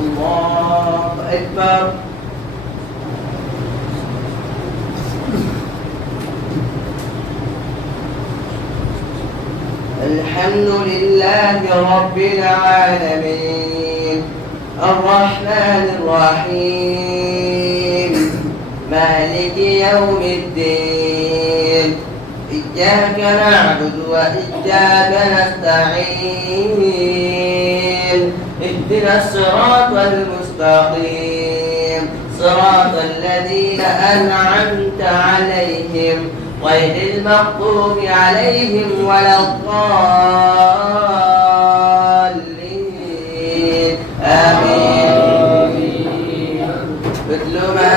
الله أكبر. الحمد لله رب العالمين الرحمن الرحيم مالك يوم الدين إياك نعبد وإياك نستعين اهدنا الصراط المستقيم صراط الذين أنعمت عليهم غير المغضوب عليهم ولا الضالين آمين. اتل ما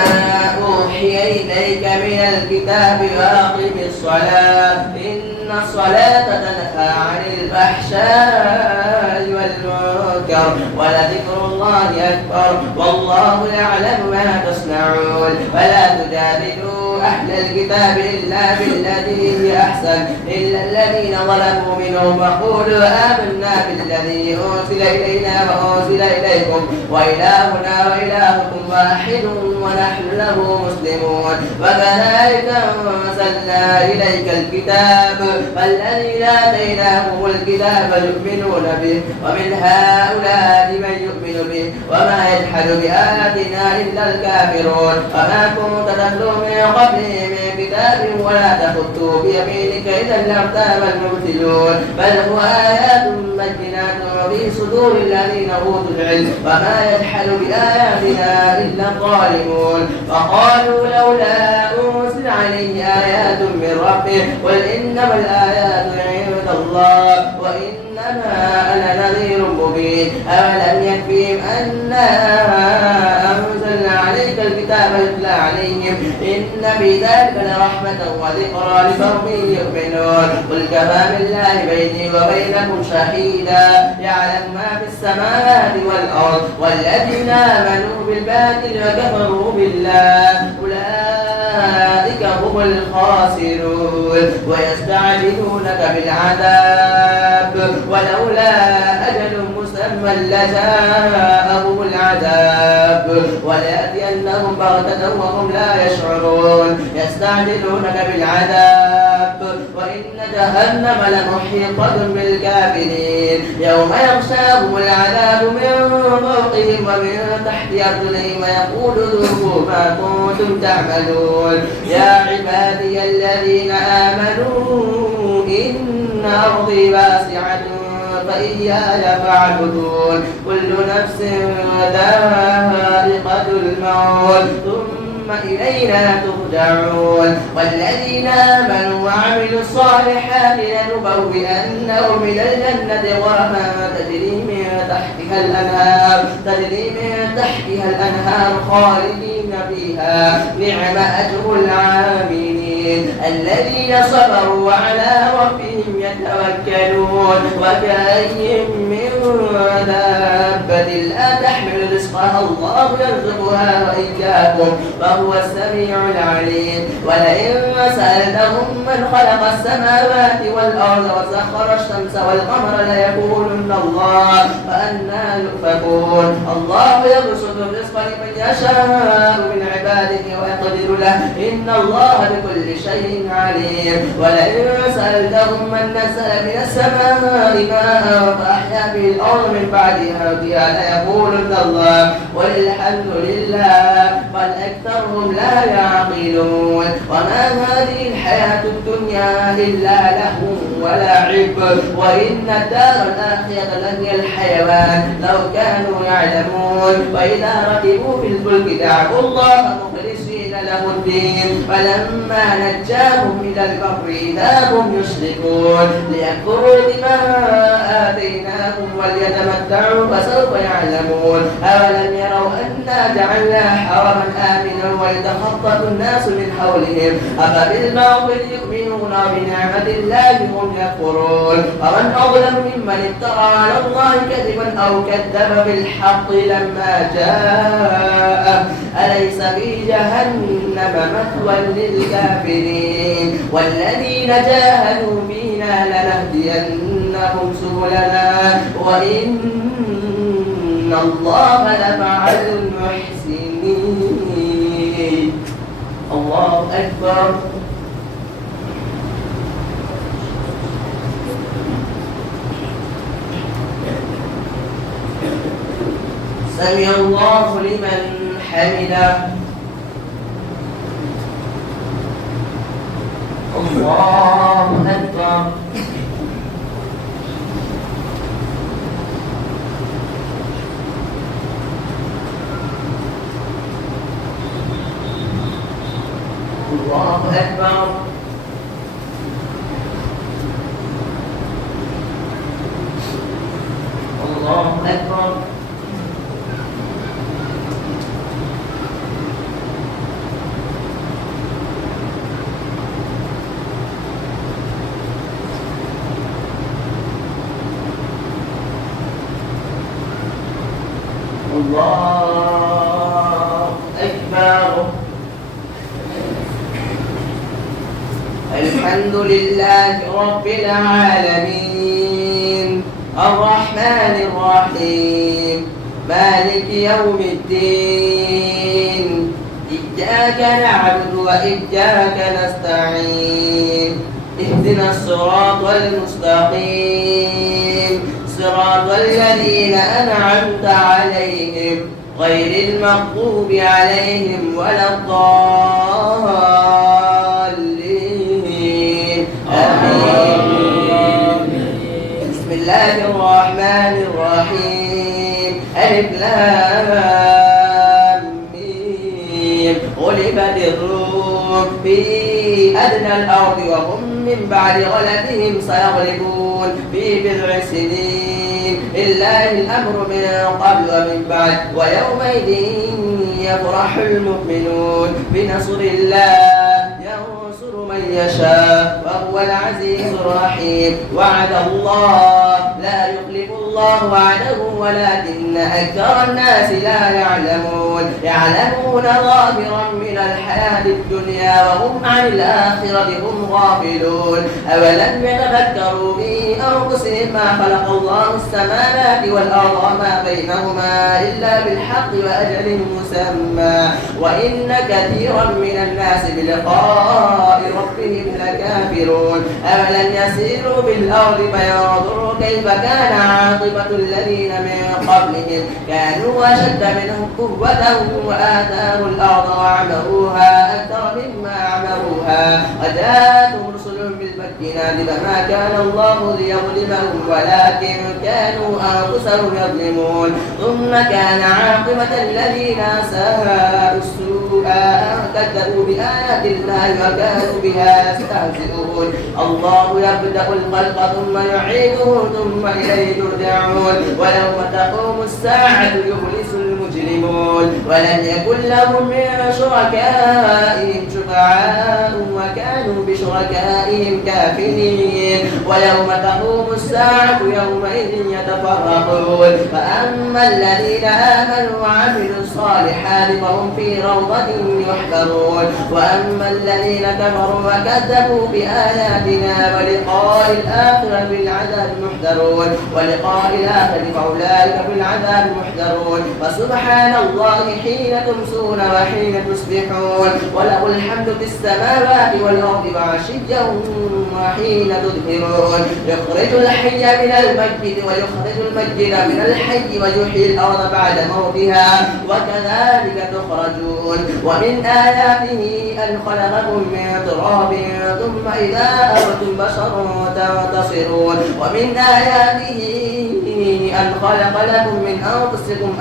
أوحي إليك من الكتاب وأقم الصلاة إن الصلاة تنهى عن الفحشاء والمنكر ولذكر الله أكبر والله يعلم ما تصنعون. ولا تجادلوا أهل الكتاب إلا بالتي هي أحسن إلا الذين ظلموا منهم فقولوا آمنا بالذي أنزل إلينا وأنزل إليكم وإلهنا وإلهكم واحد ونحن له مسلمون. وكذلك أنزلنا إليك الكتاب فالذين آتيناهم الكتاب يؤمنون به ومن هؤلاء من يؤمن به وما يجحد بآياتنا إلا الكافرون. وما كنت تتلو من قبله من كتاب ولا تخطه بيمينك إذا لارتاب المبتلون. بل هو آيات بينات في صدور الذين أوتوا العلم وما يجحد بآياتنا إلا الظالمون. فقالوا لولا أنزل عليه آيات من ربه قل إنما الآيات عند الله وإنما أنا نذير مبين. أولم يكفيهم أنا أنزلنا عليك الكتاب يتلى عليهم إن في ذلك لرحمة وذكرى لقوم يؤمنون. قل كفى بالله بيني وبينكم شهيدا يعلم ما في السماوات والأرض والذين آمنوا بالباطل وكفروا بالله أولئك هم الخاسرون. ويستعجلونك بالعذاب ولولا أجل مسمى لجاءهم العذاب وليأتينهم بغتة وهم لا يشعرون. يستعجلونك بالعذاب وإن جهنم لمحيطة بالكافرين يوم يغشاهم العذاب من فوقهم ومن تحت أرجلهم ويقول ذوقوا ما كنتم تعملون. يا عبادي الذين آمنوا إن أرضي واسعة فإياي فاعبدون. كل نفس ذائقة الموت ثم إلينا ترجعون. والذين آمنوا وعملوا الصالحات لنبوئنهم من الجنة غرفا تجري من تحتها الأنهار خالدين فيها نعم أجر العاملين الذين صبروا وعلى ربهم يتوكلون. وكأي من دابة لا تحمل رزقها الله يرزقها وإياكم وهو السميع العليم. ولئن سألتهم من خلق السماوات والأرض وسخر الشمس والقمر ليقولن الله فأنى يؤفكون. الله يبسط الرزق لمن يشاء من عباده ويقدر له إن الله بكل شيء عليم. ولئن سألتهم من نزل من السماء ماء فأحيا به الأرض من بعد موتها ليقولن الله قل الحمد لله بل أكثرهم لا يعقلون. وما هذه الحياة الدنيا إلا لهو ولعب وإن الدار الآخرة لهي الحيوان لو كانوا يعلمون. وإذا ركبوا في الفلك دعوا الله مخلصين له الدين فلما نجاهم إلى البر إذا هم يشركون ليكفروا بما آتيناهم وليتمتعوا فسوف يعلمون. أولم يروا أنا جعلنا حرما آمنا ويتخطف الناس من حولهم أفبالباطل يؤمنون وبنعمة الله هم يكفرون. ومن أظلم ممن افترى على الله كذبا أو كذب بالحق لما جاءه أليس في جهنم مثوى للكافرين. والذين جاهدوا فينا لنهدينهم سبلنا وإن الله لمع المحسنين. الله أكبر. سمع الله لمن حمده. الله أكبر. الله أكبر. الله أكبر. الله أكبر. الحمد لله رب العالمين الرحمن الرحيم مالك يوم الدين إياك نعبد وإياك نستعين اهدنا الصراط المستقيم صراط الذين أنعمت عليهم غير المغضوب عليهم ولا الضالين آمين. بسم الله الرحمن الرحيم ألف لام ميم غلبت الروم في أدنى الأرض وهم من بعد غلبهم سيغلبون في بضع سنين لله الأمر من قبل ومن بعد ويومئذ يفرح المؤمنون بنصر الله ينصر من يشاء وهو العزيز الرحيم وعد الله لا يخلف الله وعده ولكن أكثر الناس لا يعلمون ظاهرا من الحياة الدنيا وهم عن الآخرة هم غافلون أولم يتفكروا في أنفسهم ما خلق الله السماوات والأرض وما بينهما إلا بالحق وأجل مسمى وإن كثيرا من الناس بلقاء ربهم لكافرون أولم يسيروا بالأرض فينظروا كيف كان عاقبة الذين من قبلهم كانوا أشد منهم قوة وآثاروا الأرض وعمروها أكثر مما عمروها وجاءتهم رسلهم بالبينات فما كان الله ليظلمهم ولكن كانوا أنفسهم يظلمون ثم كان عاقبة الذين أساءوا السوء كذبوا بآيات الله وكانوا بها يستهزئون الله يبدأ الخلق ثم يعيده ثم إليه ترجعون ويوم تقوم الساعة يبلس المجرمون ولم يكن لهم من شركائهم شفعاء وكانوا بشركائهم كافرين ويوم تقوم الساعة يومئذ يتفرقون فأما الذين آمنوا وعملوا الصالحات فهم في روضة يحبرون وأما الذين كفروا وكذبوا بآياتنا ولقاء الآخرة بالعذاب محذرون ولقاء الآخرة فأولئك بالعذاب محذرون فسبحان الله حين تمسون وحين تصبحون وله الحمد في السماوات والأرض وعشيا وحين تظهرون يخرج الحي من الميت ويخرج الميت من الحي ويحيي الأرض بعد موتها وكذلك تخرجون ومن آياته أن خلقكم من تراب ثم إذا أنتم بشر تنتصرون ومن آياته أن خلق لكم من أنفسكم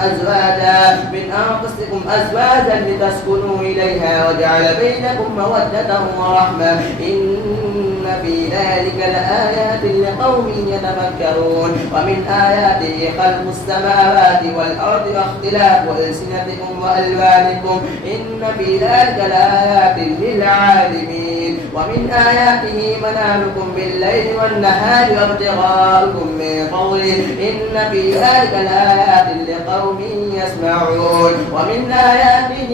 أزواجا لتسكنوا إليها وجعل بينكم مودة ورحمة إن في ذلك لآيات لقوم يتفكرون ومن آياته خلق السماوات والأرض واختلاف ألسنتكم وألوانكم إن في ذلك لآيات للعالمين ومن آياته منامكم بالليل والنهار وابتغاؤكم من فضله إن في ذلك لآيات لقوم يسمعون ومن آياته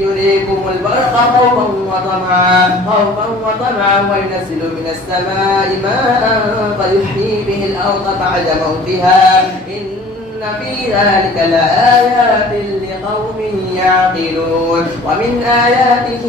يريكم البرق خوفا وطمعا وينزل من السماء ماء فيحيي به الأرض بعد موتها إن في ذلك لآيات لقوم يعقلون ومن آياته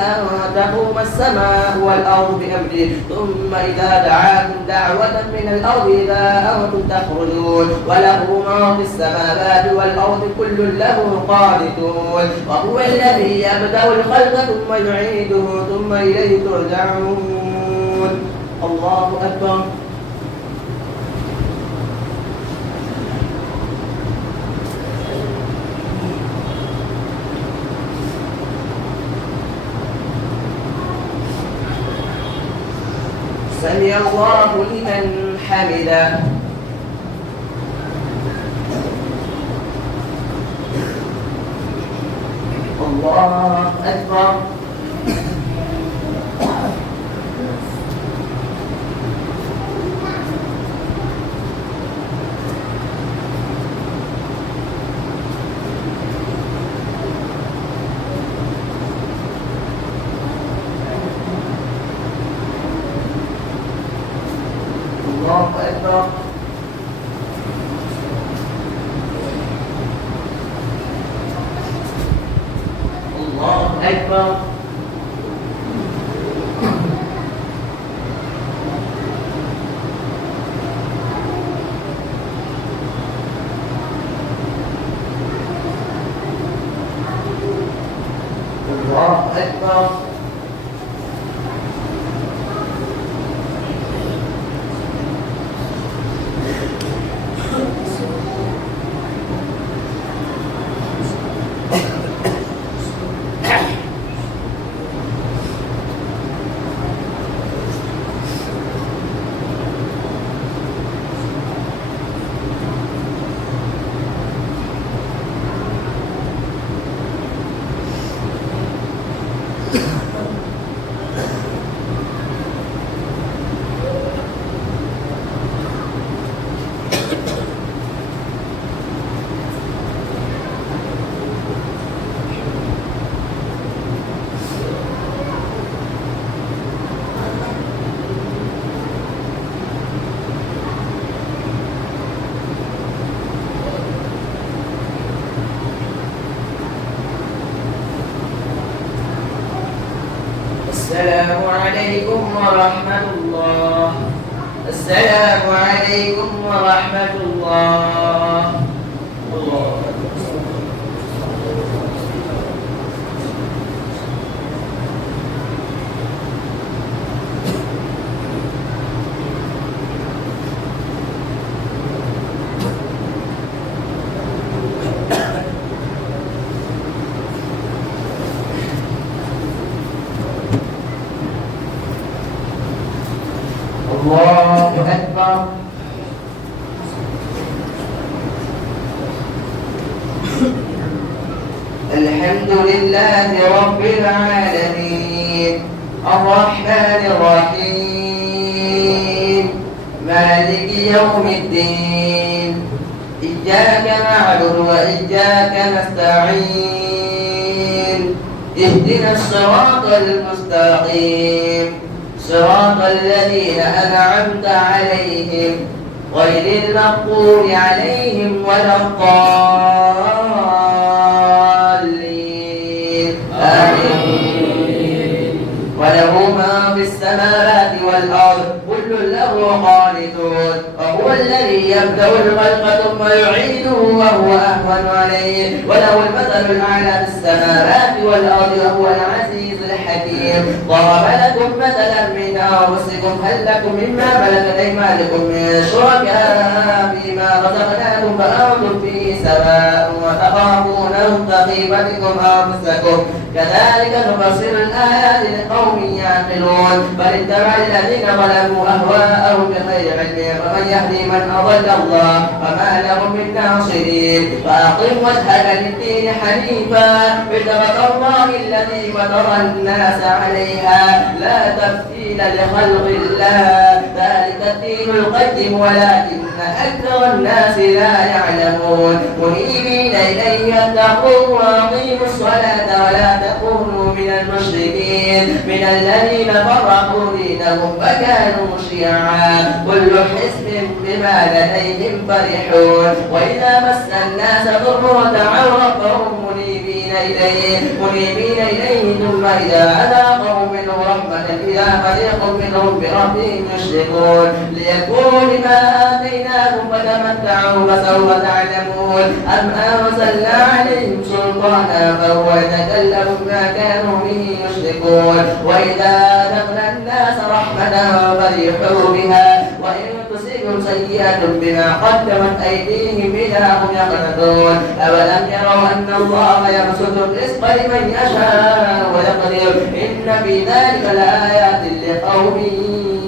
أن تقوم السماء والأرض بأمره ثم إذا دعاكم دعوة من الأرض إذا أنتم تخرجون وله ما في السماوات والأرض كل له قانتون وهو الذي يبدأ الخلق ثم يعيده ثم إليه ترجعون. الله أكبر. سمع الله لمن حمده. الله أكبر. الله أكبر. الله أكبر. الله أكبر. السلام عليكم ورحمة الله. السلام عليكم ورحمة الله. الله أكبر. الحمد لله رب العالمين الرحمن الرحيم مالك يوم الدين إياك نعبد وإياك نستعين اهدنا الصراط المستقيم صراط الذين أنعمت عليهم غير المغضوب عليهم ولا الضالين آمين. وله ما في السماوات والأرض كل له قانتون وهو الذي يبدأ الخلق ثم يعيده وهو أهون عليه وله المثل الأعلى في السماوات والأرض وهو العزيز الحكيم. ضرب لكم مثلا من أنفسكم هل لكم مما ملكت أيمانكم من شركاء فيما رزقناكم فأنتم فيه سواء وتخافونهم كخيفتكم أنفسكم كذلك نفصل الآيات لقوم يعقلون بل اتبع الذين ظلموا أهواءهم بغير علم فمن يهدي من أضل الله وما لهم من ناصرين. فأقم وجهك للدين حنيفا فطرة الله التي فطر الناس عليها لا تبديل لخلق الله ذلك الدين القيم ولكن أكثر الناس لا يعلمون. منيبين إليه اتقوا وأقيموا الصلاة ولا تكونوا من المشركين من الذين فرقوا دينهم وكانوا شيعا كل حزب بما لديهم فرحون وإذا مس الناس ضر دعوا ربهم منيبين إليه ثم إذا أذاقهم منه رحمة إذا فريق منهم بربهم يشركون ليكفروا بما آتيناهم فتمتعوا فسوف تعلمون أم أرسلنا عليهم سلطانا فهو يتكلم بما كانوا به يشركون وإذا أذقنا الناس رحمة فرحوا بها وإن تصيبهم سيئة بما قدمت أيديهم إذا هم يقنطون أولم يروا أن الله يبسط الرزق لمن يشاء ويقدر إن في ذلك لآيات لقوم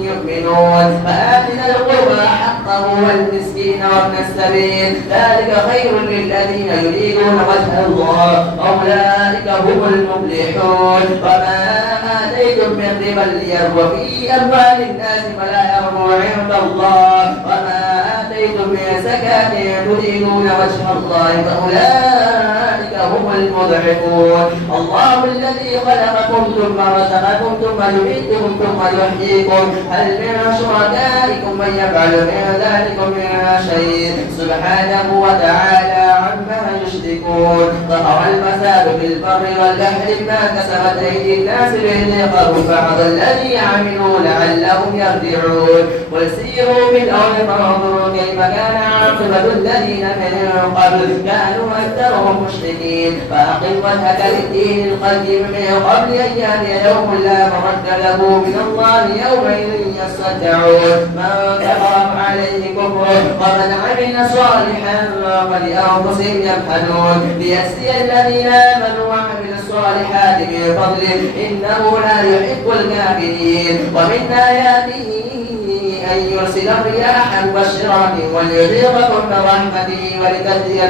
يؤمنون فآت ذا القربى حقه والمسكين وابن السبيل ذلك خير للذين يريدون وجه الله أولئك هم المفلحون وما آتيتم من ربا ليربو في أموال الناس فلا يربو عند الله وما آتيتم من زكاة تريدون وجه الله فأولئك هم المضعفون الله الذي خلقكم ثم رزقكم ثم يميتكم ثم يحييكم هل من شركائكم من يفعل من ذلك من شيء سبحانه وتعالى عما يشركون ظهر الفساد في البر والبحر بما كسبت أيدي الناس ليذيقهم بعض الذي عملوا لعلهم يرجعون قل سيروا في الأرض فانظروا كيف كان عاقبة الذين من قبل كانوا أكثرهم مشركين فأقم وجهك للدين القيم من قبل أن يأتي يوم لا مرد له من الله يومئذ يصدعون من كفر عليه كفره ومن عمل صالحا فلأنفسهم يمحدون ليجزي الذين آمنوا وعملوا الصالحات من فضله إنه لا يحب الكافرين ومن آياته أن يرسل الرياح مبشرات وليذيقكم من رحمته ولتجري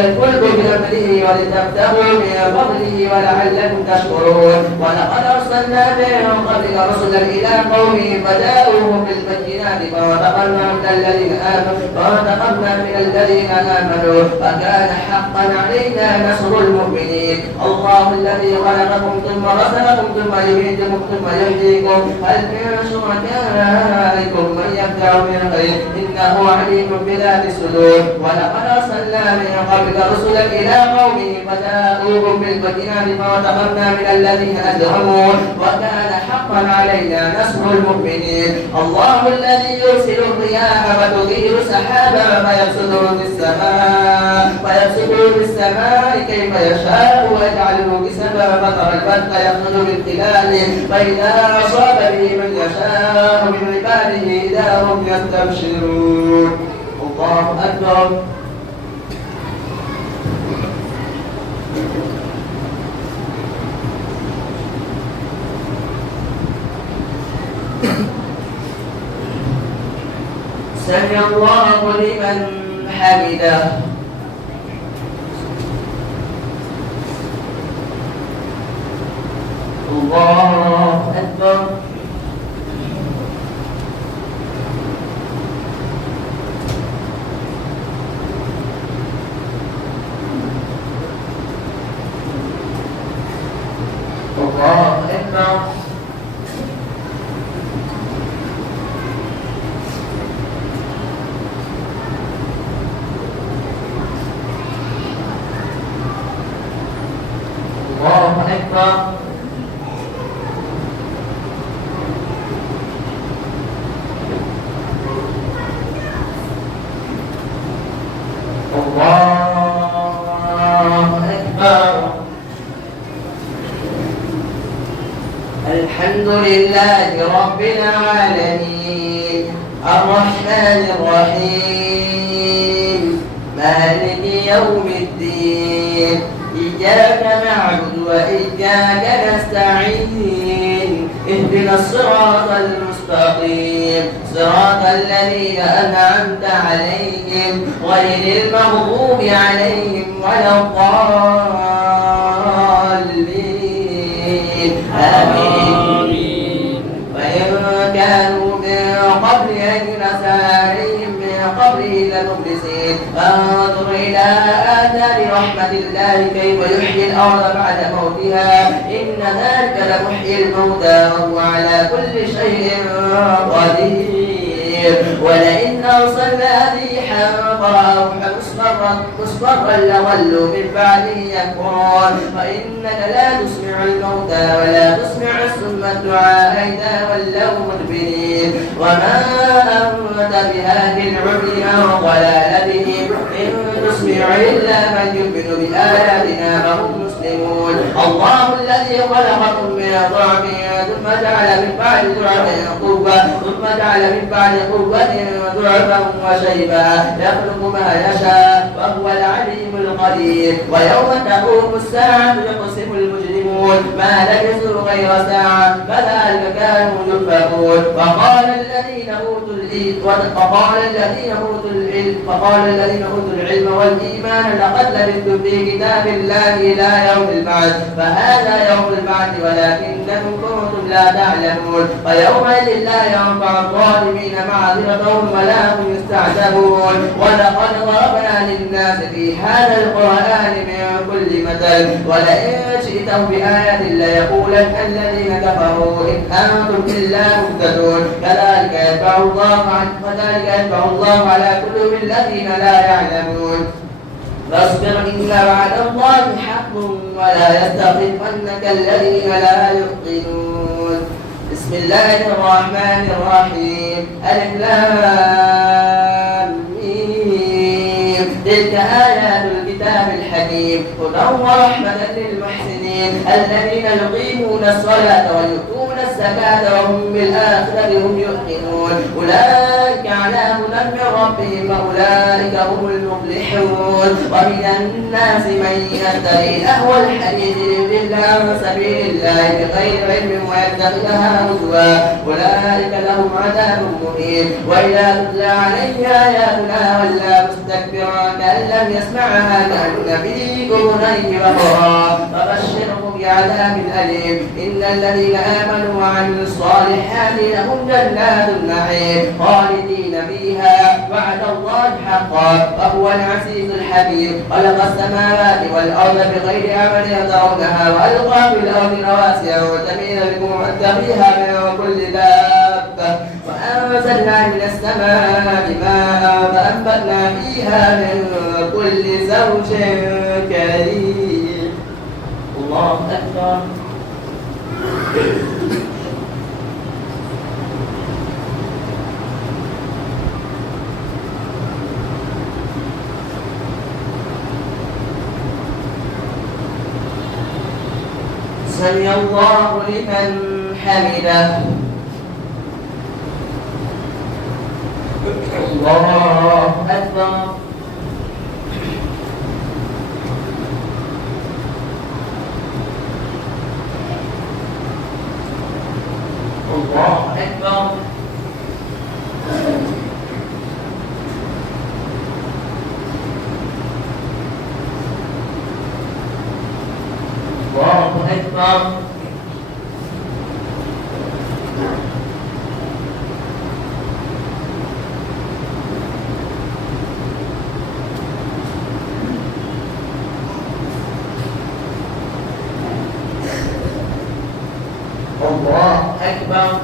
الفلك بأمره ولتبتغوا من فضله ولعلكم تشكرون ولقد أرسلنا من قبلك رسلا إلى قومهم فجاءوهم بالبينات فانتقمنا من الذين آمنوا فكان حقا علينا نصر المؤمنين الله الذي خلقكم ثم رزقكم ثم يميتكم ثم يحييكم هل من شركائكم من يبدع من خير إنه عليم بذات الصدور ولقد أرسلنا من قبلك رسلا إلى قومهم فجاءوهم بالبينات فانتقمنا من الذين أجرموا وكان حقا علينا نصر المؤمنين الله الذي يرسل الرياح فتثير سحابا فيبسطه في السماء كيف يشاء ويجعله كسفا فترى البرق يخرج من خلاله فإذا أصاب به من يشاء من عباده إذا هم يستبشرون الله أكبر سمع الله لمن حمده الله أكبر الله أكبر الله أكبر الحمد لله رب العالمين الرحمن الرحيم مالك يوم الدين إياك نعبد وإياك نستعين اهدنا الصراط المستقيم صراط الذين أنعمت عليهم غير المغضوب عليهم ولا الضالين آمين وإن كانوا من قبل أن ينزل عليهم من قبله لمبلسين انظر إلى آثار رحمة الله كيف يحيي الأرض بعد موتها إن ذلك لمحيي الموتى وهو على كل شيء قدير ولئن أرسلنا ريحا فرأوح مصفرا لظلوا من بعده يكفرون فإنك لا تسمع الموتى ولا تسمع الصم الدعاء إذا ولوا مدبرين وما أنت بهاد العمي عن ضلالتهم إن تسمع إلا من يؤمن بآياتنا فهم مسلمون الله الذي خلقكم من ضعف ثم جعل من بعد ضعف قوة ثم جعل من بعد قوة ضعفا وشيبا يخلق ما يشاء وهو العليم القدير ويوم تقوم الساعة يقسم المجرمون ما لبثوا غير ساعة فذلك كانوا يؤفكون وقال الذين أوتوا العلم والإيمان لقد لبثتم في كتاب الله إلى يوم البعث فهذا يوم البعث ولكنكم كنتم لا تعلمون فيومئذ لا ينفع الظالمين معذرتهم ولا هم يستعتبون ولقد ضربنا للناس في هذا القرآن من كل مثل ولئن شئتم بآية ليقولن الذين كفروا إن أنتم إلا مهتدون كذلك يتبع الله على قلوب الذين لا يعلمون فاصبر إن وعد الله حق ولا يستخفنك الذين لا يؤمنون بسم الله الرحمن الرحيم ألف لام ميم تلك آيات الكتاب الحكيم هدى ورحمة للمحسنين الذين يقيمون الصلاة ويؤتون الزكاة وهم بالآخرة هم يوقنون أولئك على هدى من ربهم وأولئك هم المفلحون ومن الناس من يشتري لهو الحديث ليضل عن سبيل الله بغير علم ويتخذها هزوا أولئك لهم عذاب مهين وإذا تتلى عليه آياتنا ولى مستكبرا كأن لم يسمعها كأن في أذنيه وقرا فبشره بعذاب أليم إن الذين آمنوا وعملوا الصالحات لهم جنات النعيم خالدين فيها وعد الله حقا وهو العزيز الحكيم خلق السماوات والأرض بغير عمل ترونها وألقى في الأرض رواسي وتميد بكم واتقيها من كل دابة وأنزلنا من السماء ماء فأنبتنا فيها من كل زوج كريم الله أكبر سمع الله لمن حمده الله أكبر الله أكبر الله أكبر الله أكبر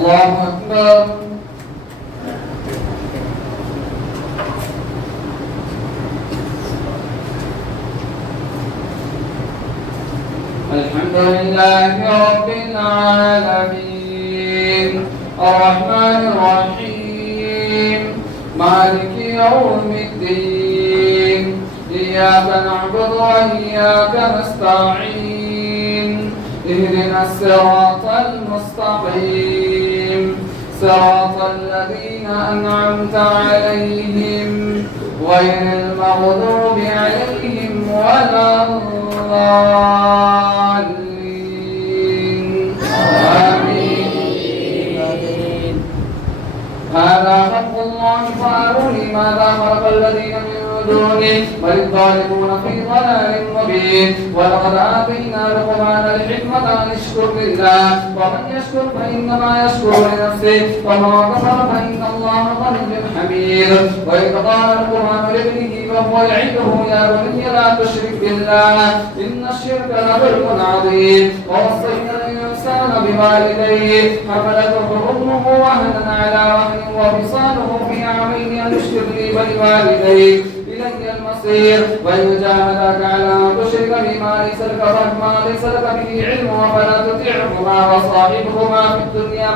الله أكبر. الحمد لله رب العالمين الرحمن الرحيم مالك يوم الدين إياك نعبد وإياك نستعين اهدنا الصراط المستقيم صراط الذين أنعمت عليهم غير المغضوب عليهم ولا الضالين آمين. هذا خلق الله فأروني ماذا خلق الذين من دونه بل الظالمون في ضلال مبين. ولقد آتينا لقمان الحكمة أن اشكر لله ومن يشكر فإنما يشكر لنفسه ومن كفر فإن الله غني حميد. وإذ قال لقمان لابنه وهو يعظه يا بني لا تشرك بالله إن الشرك لظلم عظيم. ووصينا الإنسان بوالديه حملته أمه وهنا على وهن وفصاله في عامين أن اشكر لي ولوالديك إلي المصير. وإن جاهداك على أن تشرك بما ليس لك به علم فلا تطعهما وصاحبهما في الدنيا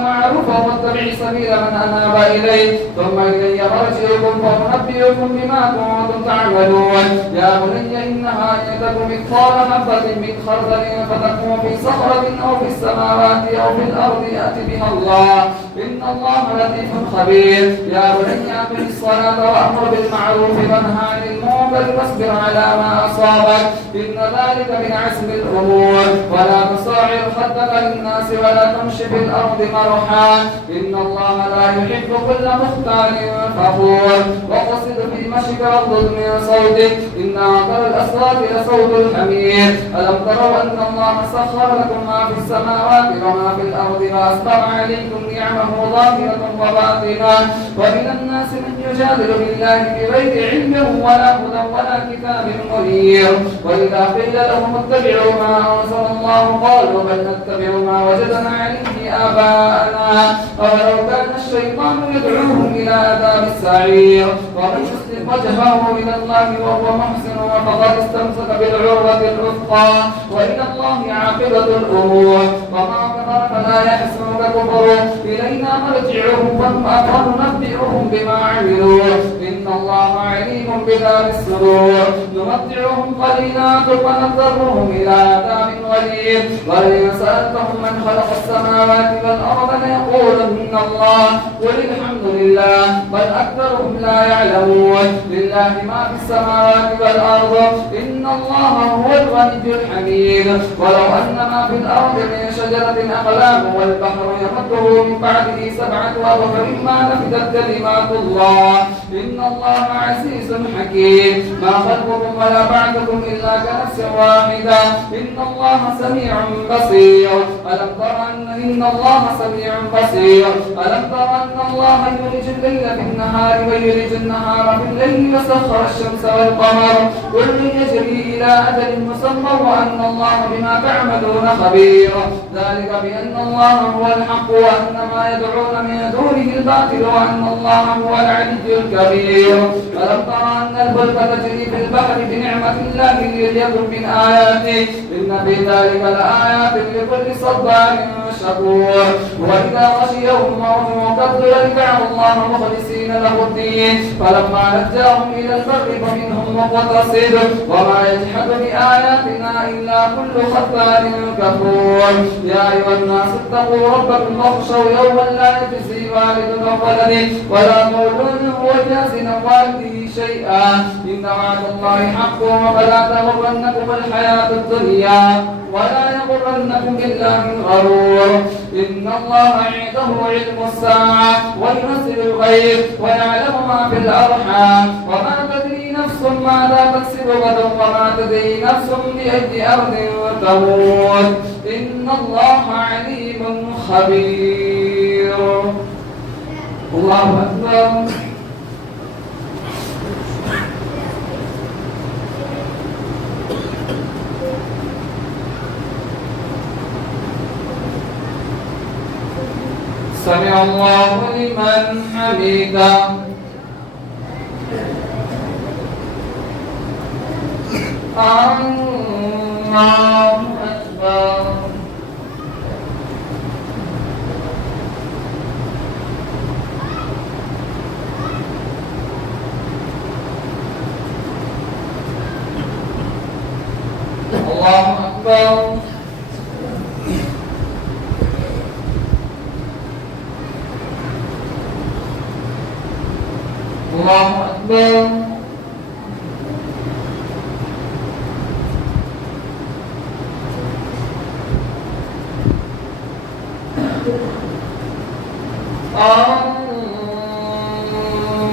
معروفا واتبع سبيل من أناب إليه ثم إلي مرجعكم فأنبئكم بما كنتم تعملون. يا بني إنها إن تك مثقال حبة من خردل فتكون في صخرة أو في السماوات أو في الأرض يأت بها الله إن الله لطيف خبير. يا بني أقم الصلاة وأمر بالمعروف وانهى عن المنكر واصبر على ما أصابك إن ذلك من عزم الأمور. ولا تصاعر خدك للناس ولا تمشي في الأرض مرحا إن الله لا يحب كل مختال فخور. واقصد في مشيك واغضض من صوتك إن أنكر الأصوات لصوت الحمير. ألم تروا أن الله سخر لكم ما في السماوات وما في الأرض وأسبغ عليكم نعمه ظاهرة وباطنة ومن الناس من يجادل بالله بغير علم ولا هدى ولا كتاب منير. وإذا قيل لهم اتبعوا ما أنزل الله قالوا بل نتبع ما وجدنا عليه آباءنا أولو كان الشيطان يدعوهم إلى عذاب السعير. ومن يسلم وجهه إلى الله وهو محسن فقد استمسك بالعروة الوثقى وإلى الله عاقبة الأمور. وما كفر فلا يحزنك كفرهم إلينا مرجعهم وننبئهم بما عملوا إن الله عليم بذات الصدور. نمتعهم قليلا ثم نضطرهم إلى عذاب غليظ. ولئن سألتهم من خلق السماوات والأرض ليقولن الله قل الحمد لله بل أكثرهم لا يعلمون. لله ما في السماوات والأرض إن الله هو الغني الحميد. ولو أن ما في الأرض من شجرة أقلام والبحر يمده من بعده 7 أبحر ما نفدت كلمات الله إن الله عزيز حكيم. ما خلقكم ولا بعثكم إلا كنفس واحدة إن الله سميع بصير. ألم تر إن الله سميع بصير. ألم تر أن الله يولج الليل في النهار ويولج النهار في الليل وسخر الشمس والقمر كل يجري إلى أجل مسمى وأن الله بما تعملون خبير. ذلك بأن الله هو الحق وأن ما يدعون من دونه الباطل وأن الله هو العلي الكبير. ألم تر أن الفلك تجري في البحر بنعمة الله ليريكم من آياته إن في ذلك لآيات لكل صبار شكور. وإذا غشيهم موج كالظلل دعوا الله مخلصين له الدين فلما نجاهم إلى البر فمنهم مقتصد وما يجحد بآياتنا إلا كل ختار كفور. يا أيها الناس اتقوا ربكم واخشوا يوما لا يجزي والد عن ولده ولا مولود هو جاز عن والده شيئا إن وعد الله حق فلا تغرنكم الحياة الدنيا ولا يغرنكم بالله الغرور. إن الله عنده علم الساعة وينزل الغيث ويعلم ما في الأرحام وما تدري نفس ماذا تكسب غدا وما تدري نفس بأي أرض تموت إن الله عليم خبير. الله أكبر. سمع الله لمن حمده. الله أكبر. الله أكبر. الله أكبر.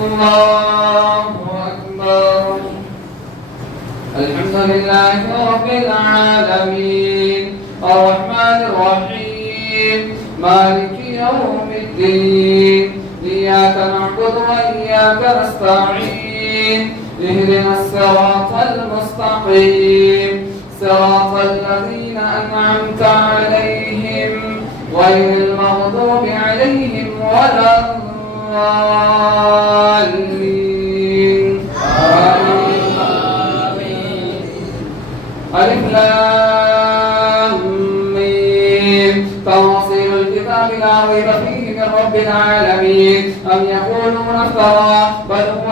الله أكبر. الحمد لله رب العالمين الرحمن الرحيم مالك يوم الدين إياك نعبد وإياك نستعين اهدنا الصراط المستقيم صراط الذين أنعمت عليهم غير المغضوب عليهم ولا الضالين. ألف لام ميم تنزيل الكتاب لا ريب فيه من رب العالمين أم يقولون افترى بل هو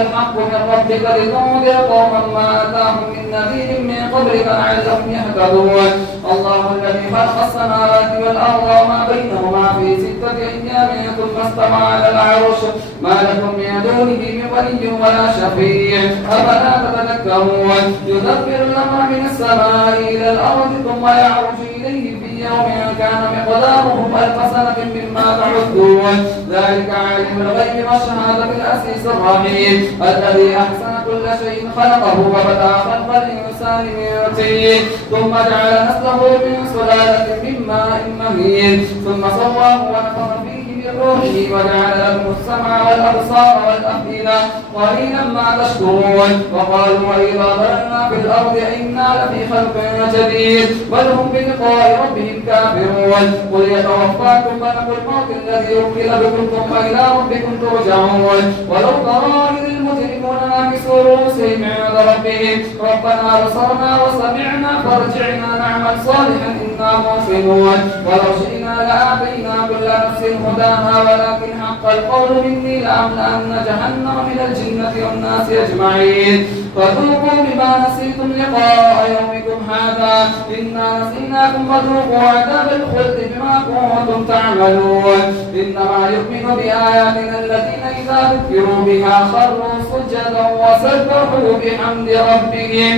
الحق من ربك لتنذر قوما ما آتاهم من نذير من قبلك لعلهم يهتدون. الله الذي خلق السماوات والأرض وما بينهما في 6 أيام ثم استوى على العرش ما لكم من دونه من ولي ولا شفيع أفلا تتذكرون. يدبر الأمر من السماء إلى الأرض ثم يعرج إليه في يوم كان مقداره 1000 سنة مما تعدون. ذلك عالم الغيب والشهادة العزيز الرحيم الذي أحسن كل شيء خلقه وبدأ خلق الإنسان من طين ثم جعل نسله من سلالة من ماء مهين ثم سواه ونفخ فيه من روحه وجعل لكم السمع والأبصار والأفئدة قليلا ما تشكرون. وقالوا وإذا ضللنا في الأرض إنا لفي خلق جديد بل هم بلقاء ربهم كافرون. قل يتوفاكم ملك الموت الذي وكل بكم ثم إلى ربكم ترجعون. ولو ترى إذ المجرمون ناكسوا رؤوسهم عند ربهم ربنا بصرنا وسمعنا فارجعنا نعمل صالحا إنا موقنون. ولو شئنا لآتينا كل نفس هداها ولكن حق القول مني لأملأن جهنم من الجنة والناس أجمعين. فذوقوا بما نسيتم لقاء يومكم هذا إنا نسيناكم فذوقوا عذاب الخلد بما كنتم تعملون. إنما يؤمن بآياتنا الذين إذا ذكروا بها خروا سجدا وسبحوا بحمد ربهم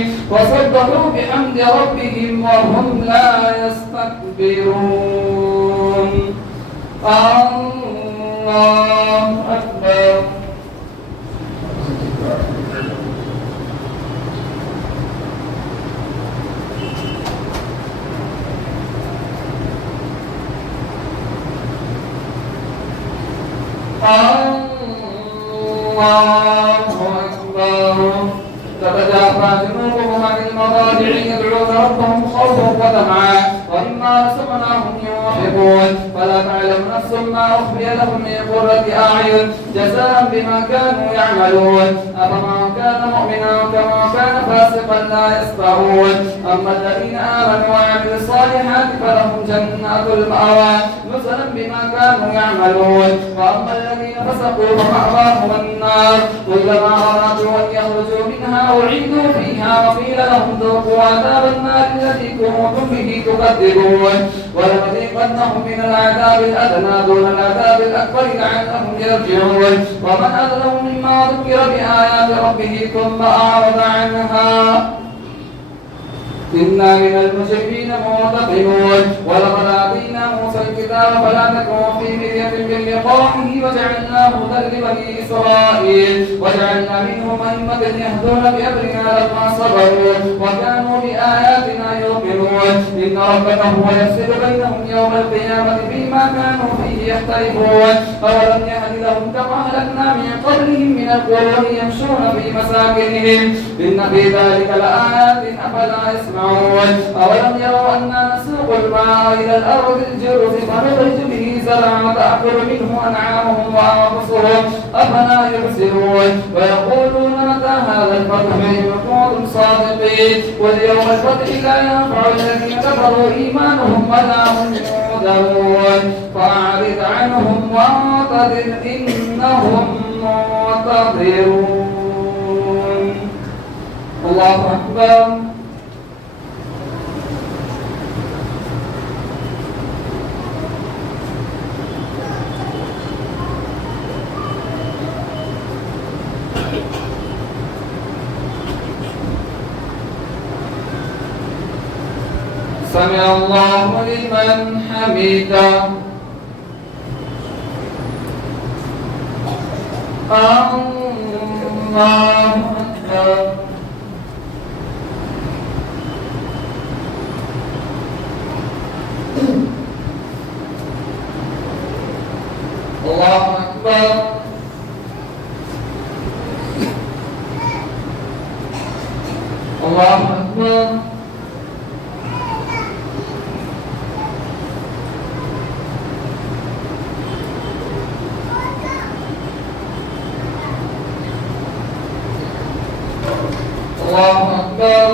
وهم لا يستكبرون. الله أكبر. الله أكبر. تتجافى جنوبهم عن المضاجع يدعون ربهم خوفا وطمعا ومما رزقناهم ينفقون. فلا تعلم نفس ما أخفي لهم من قرة أعين جزاء بما كانوا يعملون. أفمن كان مؤمنا كما كان فاسقا لا يستوون. أما الذين آمنوا وعملوا الصالحات فلهم جنات المأوى نزلا بما كانوا يعملون. وأما الذين فسقوا فمأواهم النار كلما أرادوا أن يخرجوا منها أعيدوا فيها وقيل لهم ذوقوا عذاب النار التي كنتم به تكذبون. ولنذيقنهم من العذاب الأدنى دون العذاب الأكبر لعلهم يرجعون. ومن أظلم مما ذكر بآيات ربه ثم أعرض عنها إنا من المجرمين منتقمون. ولقد آتينا موسى الكتاب فلا تكن في مرية من لقائه وجعلناه هدى لبني إسرائيل وجعلنا منهم أئمة يهدون بأمرنا لما صبروا وكانوا بآياتنا يؤمنون. إن ربك هو يفصل بينهم يوم القيامة فيما كانوا فيه يختلفون. أولم يهد لهم كما أهلكنا من قبلهم من القرون يمشون في مساكنهم إن في ذلك لآيات أفلا يسمعون. أولم يروا أنا نسوق الماء إلى الأرض الجرز فنخرج به زرعا تأكل منه أنعامهم وأنفسهم أفلا يبصرون ويقولون متى هذا الفتح إن كنتم صادقين واليوم الفتح لا ينفع الذين كفروا إيمانهم ولا هم ينذرون فأعرض عنهم وانتظر إنهم منتظرون. الله أكبر. سمع الله لمن حمده. الله أكبر. الله أكبر. الله أكبر. الله أكبر.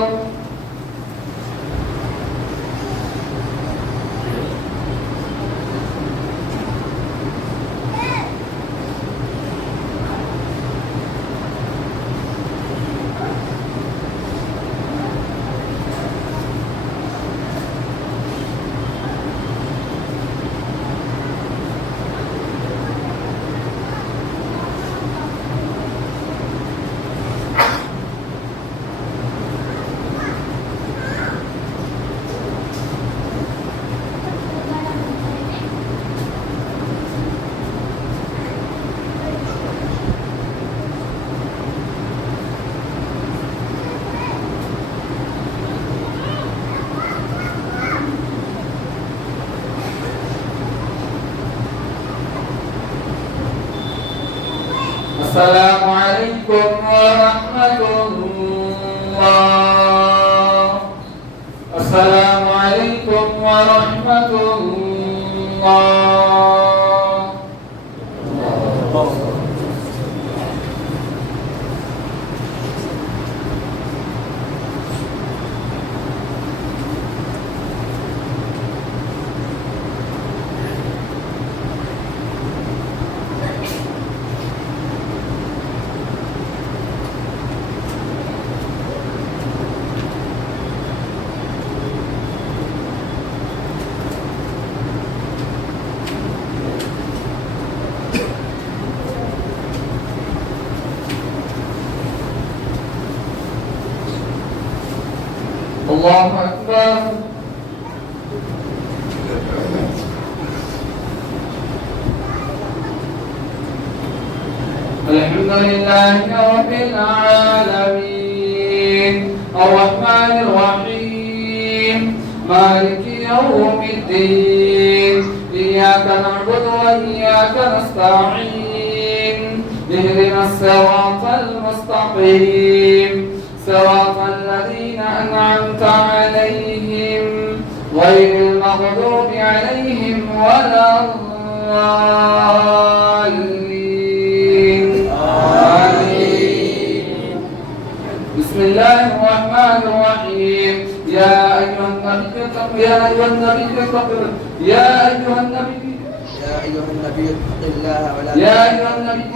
السلام عليكم ورحمة الله. السلام عليكم ورحمة الله. الله أكبر. الحمد لله رب العالمين الرحمن الرحيم مالك يوم الدين إياك نعبد وإياك نستعين اهدنا الصراط المستقيم صراط الذين أنعمت عليهم غير المغضوب عليهم ولا الضالين. آمين. بسم الله الرحمن الرحيم. يا أيها النبي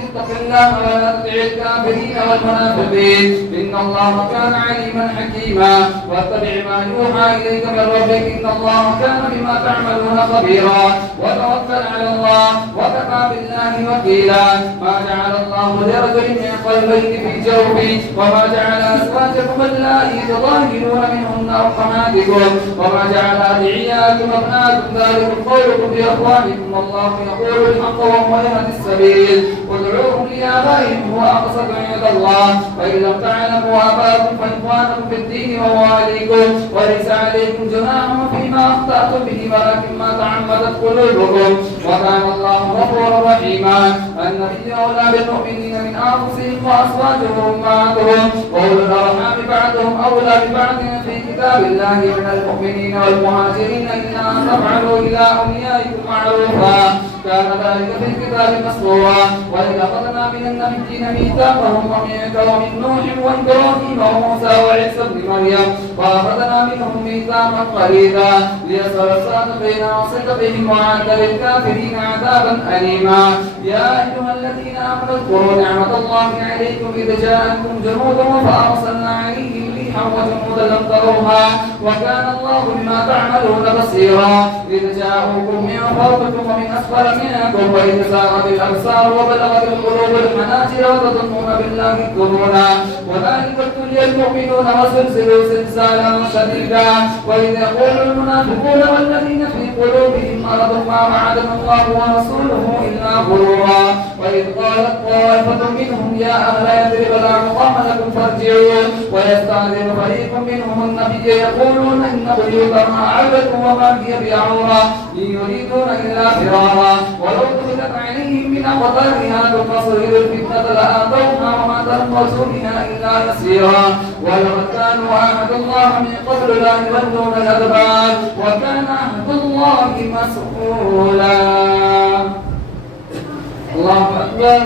اتق الله ولا تطع الكافرين والمنافقين إن الله كان عليما حكيما واتبع ما يوحى إليك من ربك إن الله كان بما تعملون خبيرا وتوكل على الله وكفى بالله وكيلا. ما جعل الله لرجل من قلبين في جوفه وما جعل أزواجكم اللائي تظاهرون منهن أمهاتكم وما جعل أدعياءكم أبناءكم ذلكم قولكم بأفواهكم والله يقول الحق وهو يهدي السبيل ادعوهم لآبائهم هو أقسط عند الله فإن لم تعلموا آباءكم فإخوانكم في الدين ومواليكم وليس عليكم جناح فيما بما أخطأتم به ولكن ما تعمدت قلوبكم وكان الله غفورا رحيما. النبي أولى بالمؤمنين من أنفسهم وأزواجهم أمهاتهم وأولو الأرحام بعضهم أولى ببعض في كتاب الله من المؤمنين والمهاجرين إلا أن تفعلوا إلى أوليائكم معروفا كان ذلك في الكتاب مسطورا. وإذ أخذنا من النبيين ميثاقهم ومنك ومن نوح وإبراهيم وموسى وعيسى ابن مريم وأخذنا منهم ميثاقا غليظا ليصل الصادقين وصدقهم وعد للكافرين عذابا أليما. يا أيها الذين آمنوا اذكروا نعمة الله عليكم إذ جاءتكم جنود فأرسلنا عليهم ريحا وجنودا لم تروها وكان الله بما تعملون بصيرا. إذ جاءوكم من فوقكم ومن أسفل منكم وإذ زاغت الأبصار وبلغت القلوب الحناجر وتظنون بالله الظنونا وذلك ابتلي المؤمنون وزلزلوا زلزالا شديدا. وإذ يقول المنافقون والذين في قلوبهم مرض ما وعدنا الله ورسوله إلا غرورا. وإذ قالت طائفة منهم يا أهل يثرب لا مقام لكم فارجعون ويستأذن فريق منهم النبي يقولون إن بيوتنا عورة وما هي بعورة إن يريدون إلا فرارا. ولو دخلت عليهم من أقطارها تقصر الفتنة لآتوها وما تنقصوا بها إلا يسيرا. ولقد كانوا عهد الله من قبل لا يولون الأدبار وكان عهد الله مسؤولا. الله أكبر.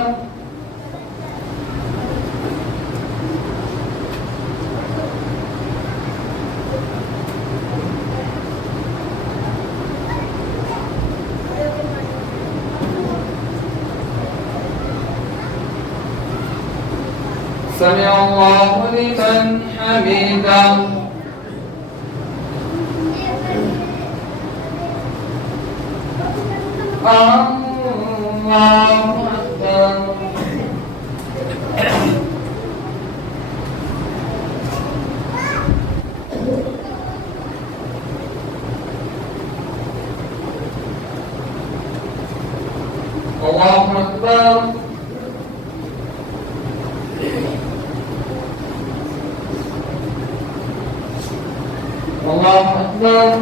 سمع الله لمن حمده. الله أكبر. الله أكبر. الله أكبر.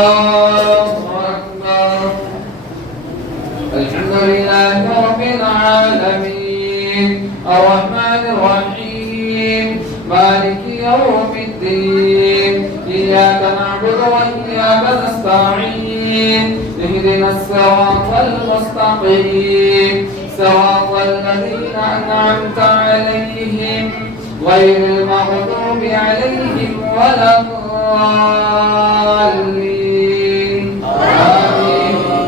الله أكبر. الحمد لله رب العالمين الرحمن الرحيم مالك يوم الدين إياك نعبد وإياك نستعين اهدنا الصراط المستقيم صراط الذين أنعمت عليهم غير المغضوب عليهم ولا الضالين آمين.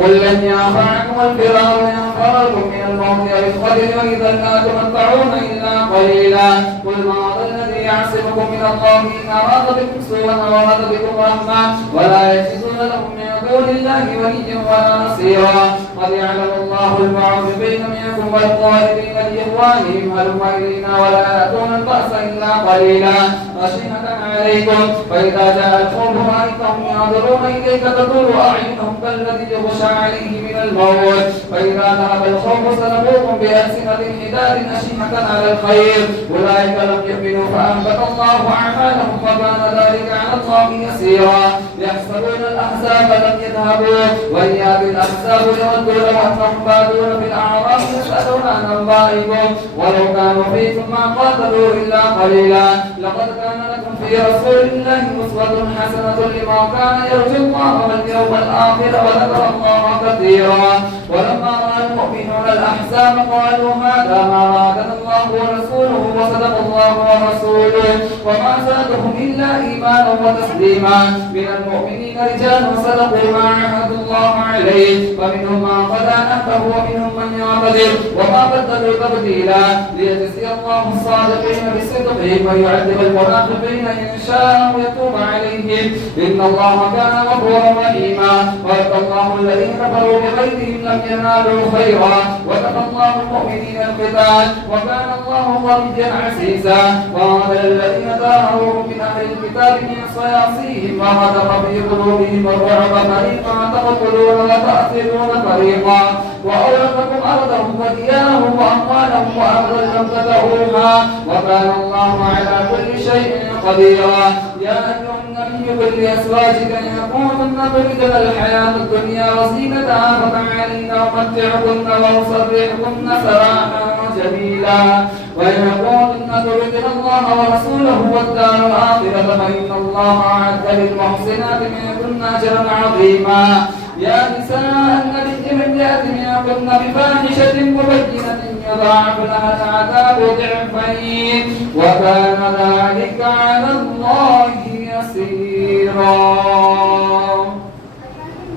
قل لن ينفعكم الفرار إن فررتم من الموت أو القتل وإذا لا تمتعون إلا قليلا. قل ما هذا الذي يعصمكم من الله إن أراد بكم سوءا أو أراد بكم رحمة ولا يجدون لهم من دون الله وليا ولا نصيرا. قد يعلم الله المعوقين منكم والظالمين لإخوانهم هلم إلينا ولا يأتون البأس إلا قليلا خشية عليكم. فإذا جاء الخوف رأيتهم ينظرون إليك تدور أعينهم كالذي يغشى عليه من الموت فإذا ذهب الخوف سلبوكم بألسنة حداد أشحة على الخير أولئك لم يؤمنوا فأنبت الله أعمالهم وكان ذلك على الله يسيرا. يحسبون الأحزاب لم يذهبوا وإن يأتي الأحزاب يودوا لو أنهم بادون في الأعراف يسألون عن أنبائكم ولو كانوا فيكم ما قاتلوا إلا قليلا. لقد كان لكم في رسول الله أسوة حسنة لمن كان يرجو الله واليوم الآخر وذكر الله كثيرا. ولما رأى المؤمنون الأحزاب قالوا هذا ما أرادنا الله ورسوله وصدق الله ورسوله وما زادهم إلا إيمانا وتسليما. من المؤمنين المؤمنين رجال صدقوا ما عاهدوا الله عليه فمنهم من قضى نحبه ومنهم من يعتذر وما بدلوا تبديلا ليجزي الله الصادقين بصدقهم ويعذب المنافقين إن شاء ويتوب عليهم إن الله كان غفورا رحيما وأتى الله الذين كفروا بغيظهم لم ينالوا خيرا وكفى الله المؤمنين القتال وكان الله قويا عزيزا وقال الذين ظاهروا من أهل الكتاب من صياصيهم وغدق في قلوبهم الرعب فريقا تقتلون وتأثرون فريقا وأورثكم أرضهم وديارهم وأموالهم وأرضا لم تطئوها وكان الله على كل شيء قديرا يا أيها النبي قل لأزواجك إن كنتن تردن الحياة الدنيا وزينتها فتعالين أمتعكن وأسرحكن سراحا جميلا وإن كنتن تردن الله ورسوله والدار الآخرة فإن الله أعد للمحسنات منكن أجرا عظيما يا نساء النبي من يأت منكن بفاحشة مبينة يضاعف لها العذاب ضعفين وكان ذلك على الله يسيرا.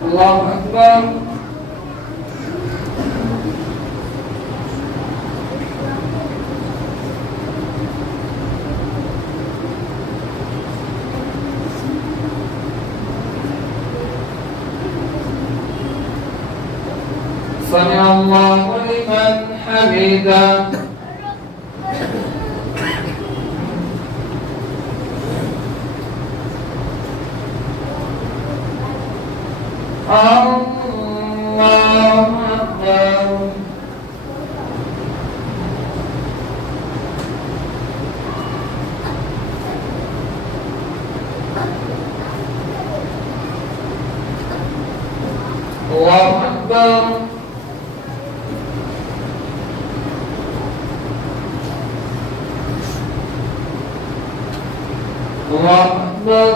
الله أكبر. سمع الله لمن حمده. الله أكبر. الله أكبر. الله أكبر.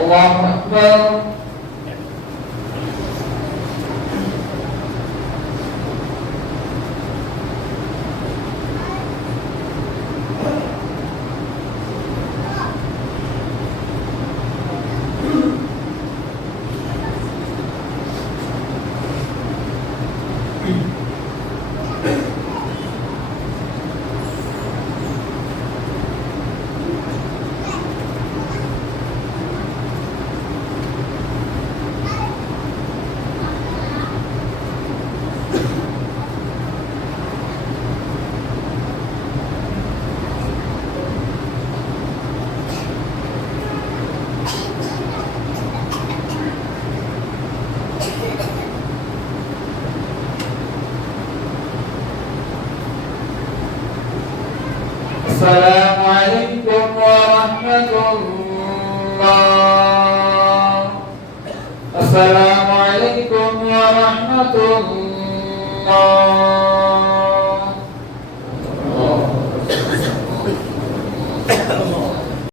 الله أكبر. السلام عليكم ورحمة الله. السلام عليكم ورحمة الله.